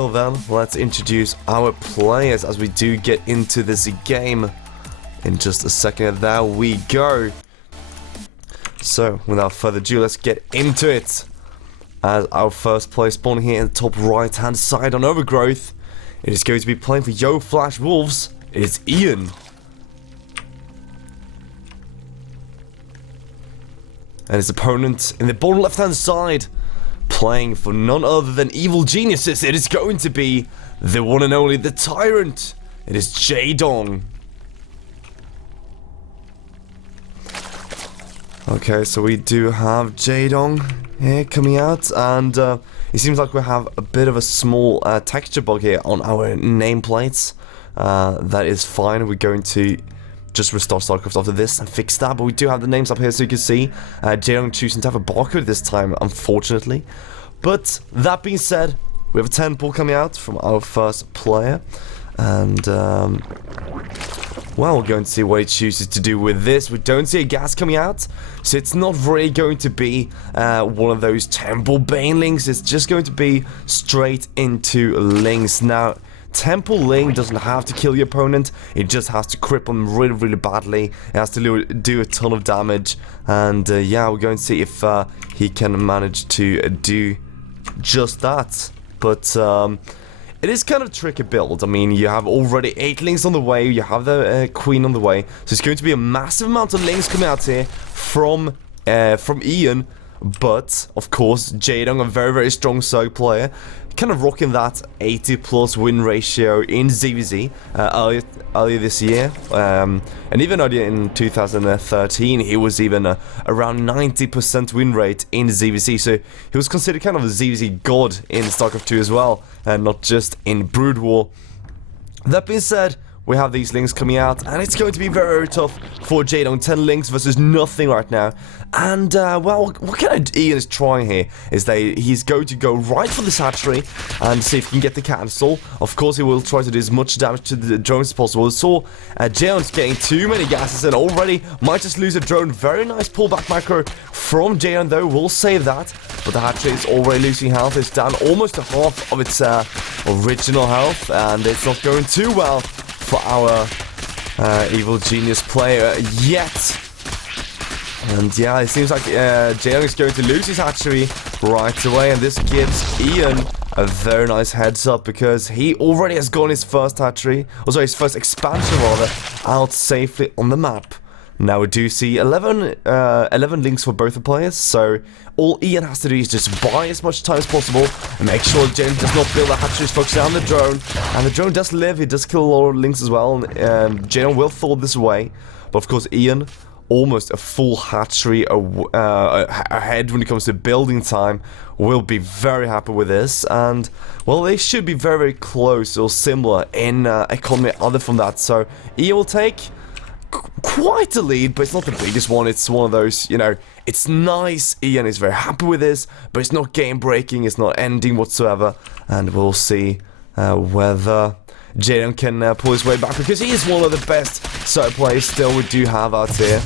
Well then, let's introduce our players as we do get into this game in just a second. There we go. So, without further ado, let's get into it. As our first player spawning here in the top right hand side on Overgrowth, it is going to be playing for Yo Flash Wolves. It is Ian. And his opponent in the bottom left hand side, playing for none other than Evil Geniuses, it is going to be the one and only, the Tyrant. It is JaeDong. Okay, so we do have JaeDong here coming out, and it seems like we have a bit of a small texture bug here on our nameplates. That is fine. We're going to just restart StarCraft after this and fix that, but we do have the names up here so you can see. JaeDong choosing to have a barcode this time, unfortunately. But that being said, we have a 10 pull coming out from our first player, and well, we're going to see what he chooses to do with this. We don't see a gas coming out, so it's not really going to be one of those Temple Banelings. It's just going to be straight into Lings. Now, Temple Ling doesn't have to kill your opponent, it just has to cripple them really, really badly. It has to do a ton of damage, and yeah, we're going to see if he can manage to do just that. But it is kind of a tricky build. I mean, you have already 8 Lings on the way, you have the Queen on the way, so it's going to be a massive amount of Lings coming out here from Ian. But, of course, JaeDong, a very, very strong Zerg player, kind of rocking that 80+ win ratio in ZVZ earlier this year. And even earlier in 2013, he was even around 90% win rate in ZVZ. So he was considered kind of a ZVZ god in StarCraft 2 as well, and not just in Brood War. That being said, we have these Lings coming out, and it's going to be very, very tough for JaeDong. 10 Lings versus nothing right now. And, well, what kind of Ian is trying here is that he's going to go right for this hatchery and see if he can get the cancel. Of course, he will try to do as much damage to the drones as possible. We saw JaeDong's getting too many gases and already might just lose a drone. Very nice pullback macro from JaeDong, though. We'll save that. But the hatchery is already losing health. It's down almost to half of its original health, and it's not going too well for our Evil Genius player yet. And yeah, it seems like JaeDong is going to lose his hatchery right away, and this gives Ian a very nice heads up because he already has gotten his first hatchery, or sorry, his first expansion rather, out safely on the map. Now we do see 11 Lings for both the players, so all Ian has to do is just buy as much time as possible and make sure JaeDong does not build a hatchery, focus down the drone. And the drone does live, it does kill a lot of Lings as well, and JaeDong will fall this way. But of course Ian, almost a full hatchery ahead when it comes to building time, will be very happy with this. And well, they should be very, very close or similar in economy other from that. So Ian will take quite a lead, but it's not the biggest one. It's one of those, you know, it's nice. Ian is very happy with this, but it's not game breaking, it's not ending whatsoever. And we'll see whether JaeDong can pull his way back, because he is one of the best Zerg players still we do have out here,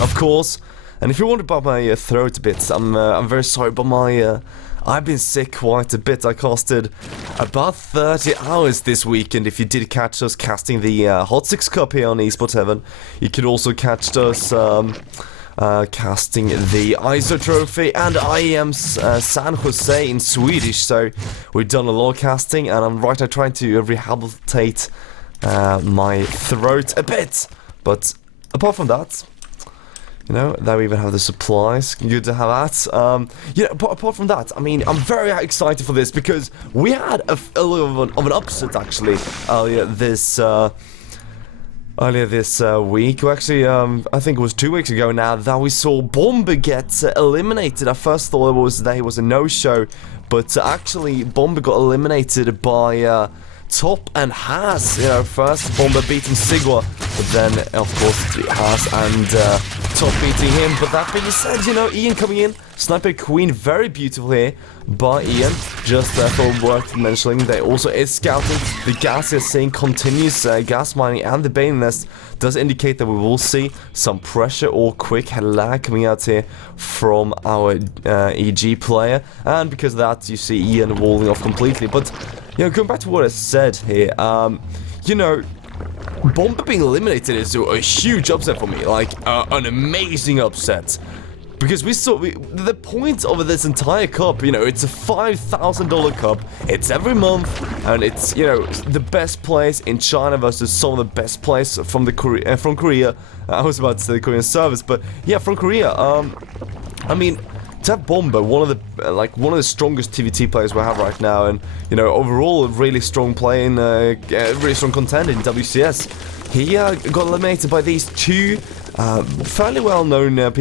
of course. And if you wonder about my throat a bit, I'm very sorry, but my I've been sick quite a bit. I casted about 30 hours this weekend. If you did catch us casting the Hot 6 Cup here on Esports Heaven, you could also catch us casting the ISO trophy and IEM San Jose in Swedish. So we've done a lot of casting, and I'm right now trying to rehabilitate my throat a bit. But apart from that, you know, there we even have the supplies. Good to have that. You know, apart from that, I mean, I'm very excited for this because we had a little of an upset actually earlier this week. Well, actually, I think it was 2 weeks ago now that we saw Bomber get eliminated. I first thought it was that he was a no-show, but actually Bomber got eliminated by Top and Haas. You know, first Bomber beating Sigwa, but then of course Haas and top beating him. But that being said, you know, Ian coming in, Sniper Queen, very beautiful here by Ian. Just thought worth mentioning, they also is scouting. The gas is seeing continuous gas mining, and the Bane Nest does indicate that we will see some pressure or quick lag coming out here from our EG player, and because of that, you see Ian walling off completely. But you know, going back to what I said here, you know, Bomber being eliminated is a huge upset for me, like an amazing upset. Because we saw, the point of this entire cup, you know, it's a $5,000 cup, it's every month, and it's, you know, the best players in China versus some of the best players from Korea. I was about to say the Korean service, but yeah, from Korea. I mean, to have Bomber, one of the strongest TVT players we have right now, and you know, overall a really strong player in really strong contender in WCS. He got eliminated by these two fairly well-known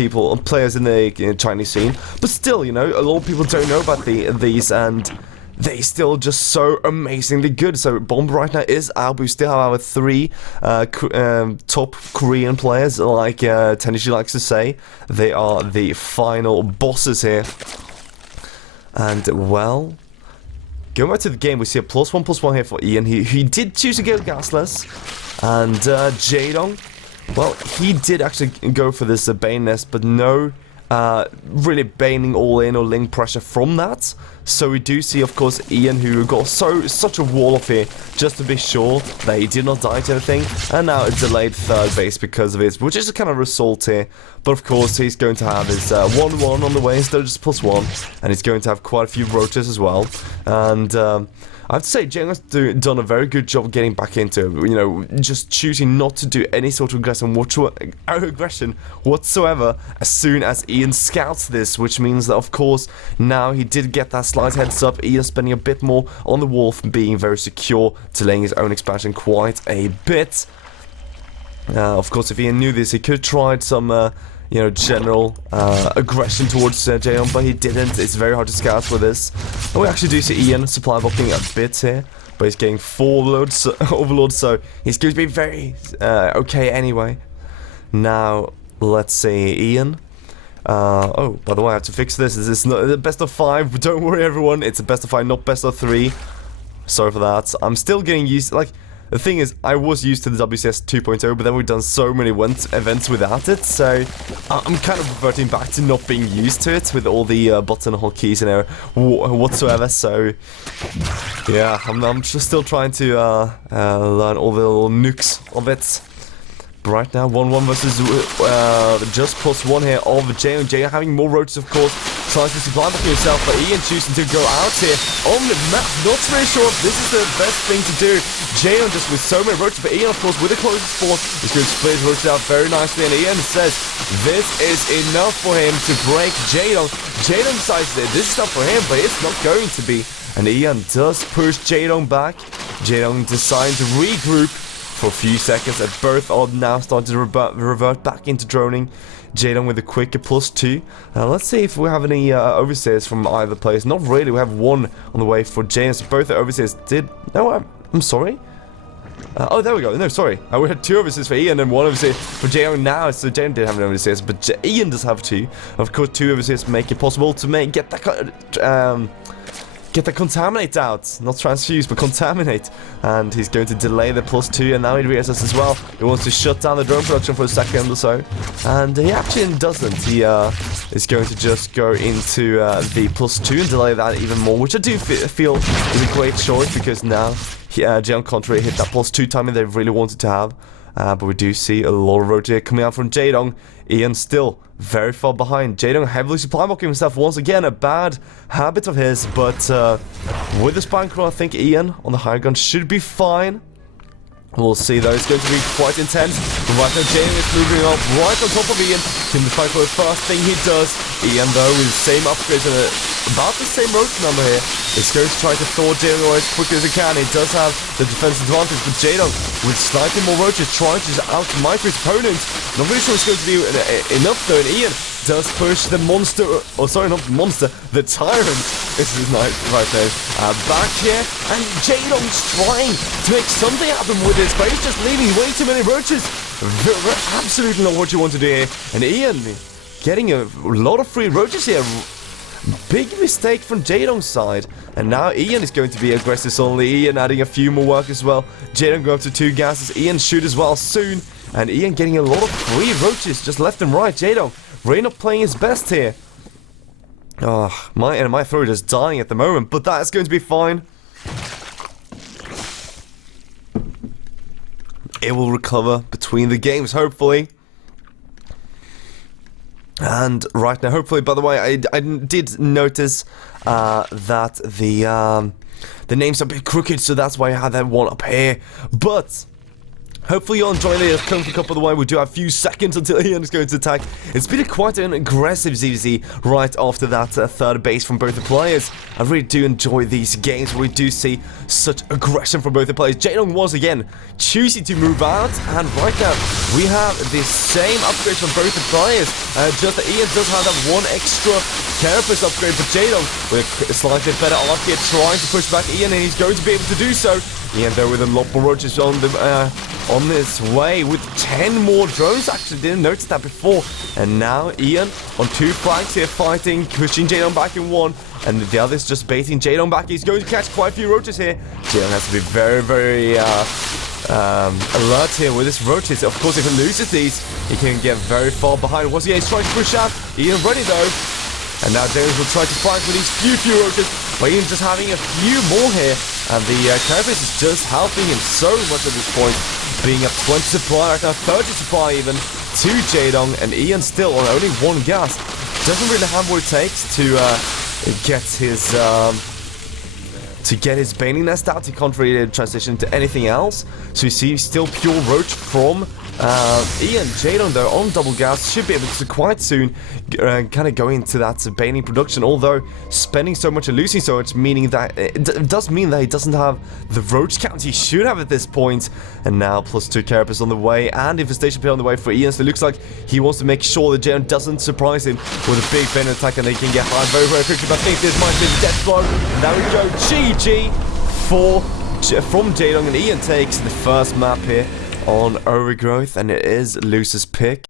players in the Chinese scene, but still, you know, a lot of people don't know about these, and they still just so amazingly good. So Bomber right now is out. We still have our three top Korean players, like Tenishi likes to say. They are the final bosses here. And, well, going back to the game, we see a +1/+1 here for Ian. He did choose to go gasless. And JaeDong, well, he did actually go for this Bane Nest, but no really baning all in or link pressure from that. So we do see, of course, Ian, who got such a wall off here just to be sure that he did not die to anything, and now a delayed third base because of it, which is a kind of result here. But of course, he's going to have his 1-1 on the way instead of just +1, and he's going to have quite a few roaches as well. And I have to say, JaeDong has done a very good job getting back into it, you know, just choosing not to do any sort of aggression whatsoever as soon as Ian scouts this, which means that, of course, now he did get that slight heads up. Ian spending a bit more on the wall, being very secure, delaying his own expansion quite a bit. Of course, if Ian knew this, he could have tried some you know, general aggression towards JaeDong, but he didn't. It's very hard to scout with this. And we actually do see Ian supply blocking a bit here, but he's getting 4 overlords, so he's going to be very okay anyway. Now, let's see, Ian. Oh, by the way, I have to fix this. This is not the best of 5. Don't worry, everyone. It's a best of 5, not best of 3. Sorry for that. I'm still getting used to, like, the thing is, I was used to the WCS 2.0, but then we've done so many events without it, so I'm kind of reverting back to not being used to it with all the button hotkeys, you know, whatsoever. So yeah, I'm just still trying to learn all the little nukes of it. Right now, 1-1 versus just +1 here of JaeDong. JaeDong having more roaches, of course, trying to supply for himself, but Ian choosing to go out here on the map. Not really sure if this is the best thing to do. JaeDong just with so many roaches, but Ian, of course, with the closest spawn, is going to split his roaches out very nicely, and Ian says this is enough for him to break JaeDong. JaeDong decides that this is not for him, but it's not going to be, and Ian does push JaeDong back. JaeDong deciding to regroup for a few seconds, and both are now starting to revert back into droning. JaeDong with a quicker +2. Let's see if we have any overseers from either place. Not really. We have one on the way for JaeDong. So both the overseers did. No, I'm sorry. Oh, there we go. No, sorry. We had 2 overseers for Ian and 1 overseer for JaeDong now. So JaeDong did have an overseers, but Ian does have 2. Of course, 2 overseers make it possible to get the contaminate out, not transfuse, but contaminate. And he's going to delay the +2, and now he realizes as well he wants to shut down the drone production for a second or so, and he actually doesn't. He is going to just go into the +2 and delay that even more, which I do feel is a great choice, because now JaeDong can't really hit that +2 timing they really wanted to have. But we do see a lot of rotate coming out from JaeDong. Ian still very far behind. JaeDong heavily supply blocking himself once again, a bad habit of his, but with the spine crawl, I think Ian on the high ground should be fine. We'll see though, it's going to be quite intense. Right now, JaeDong is moving up right on top of Ian. In the fight for the first thing he does. Ian though, with the same upgrades and about the same roach number here, is going to try to thaw JaeDong away as quickly as he can. He does have the defense advantage, but JaeDong with slightly more roaches trying to out-mic his opponent. Not really sure it's going to do enough though, and Ian does push the monster, oh sorry, not the monster, the tyrant. This is nice right there. Back here, and JaeDong's trying to make something happen with this, but he's just leaving way too many roaches Absolutely not what you want to do here. And Ian getting a lot of free roaches here. Big mistake from JaeDong's side. And now Ian is going to be aggressive suddenly. Ian adding a few more work as well. JaeDong go up to 2 gases. Ian shoot as well soon. And Ian getting a lot of free roaches just left and right. JaeDong really not playing his best here. Oh, my throat is dying at the moment. But that is going to be fine. It will recover between the games, hopefully. And right now, hopefully, by the way, I did notice that the names are a bit crooked, so that's why I had that one up here. But hopefully you'll enjoy the Fu Cup. By the way, we do have a few seconds until Ian is going to attack. It's been quite an aggressive ZVZ right after that third base from both the players. I really do enjoy these games where we do see such aggression from both the players. JaeDong was again choosing to move out, and right now we have the same upgrade from both the players. Just that Ian does have that one extra Carapace upgrade for JaeDong with a slightly better arc here, trying to push back Ian, and he's going to be able to do so. Ian though with a lot more roaches on this way with 10 more drones. Actually didn't notice that before. And now Ian on 2 flags here fighting, pushing JaeDong back in 1, and the other's just baiting JaeDong back. He's going to catch quite a few roaches here. JaeDong has to be very, very alert here with his roaches. Of course, if he loses these, he can get very far behind. Once again, he's trying to push out. Ian ready though. And now James will try to fight with these few roaches, but Ian's just having a few more here. And the Carapace is just helping him so much at this point, being a 20 supply, right now 30 supply even, to JaeDong. And Ian still on only 1 gas. Doesn't really have what it takes to get his Baning Nest out. He can't really transition to anything else. So you see still pure roach from Ian. JaeDong though on double gas should be able to quite soon kind of go into that Baning production, although spending so much and losing so much, meaning that it does mean that he doesn't have the roach count he should have at this point. And now +2 Carapace on the way and Infestation Pit on the way for Ian, so it looks like he wants to make sure that JaeDong doesn't surprise him with a big Baning attack and they can get high very, very quickly. But I think this might be the death blow. And there we go, GG from JaeDong, and Ian takes the first map here on Overgrowth, and it is Luce's pick.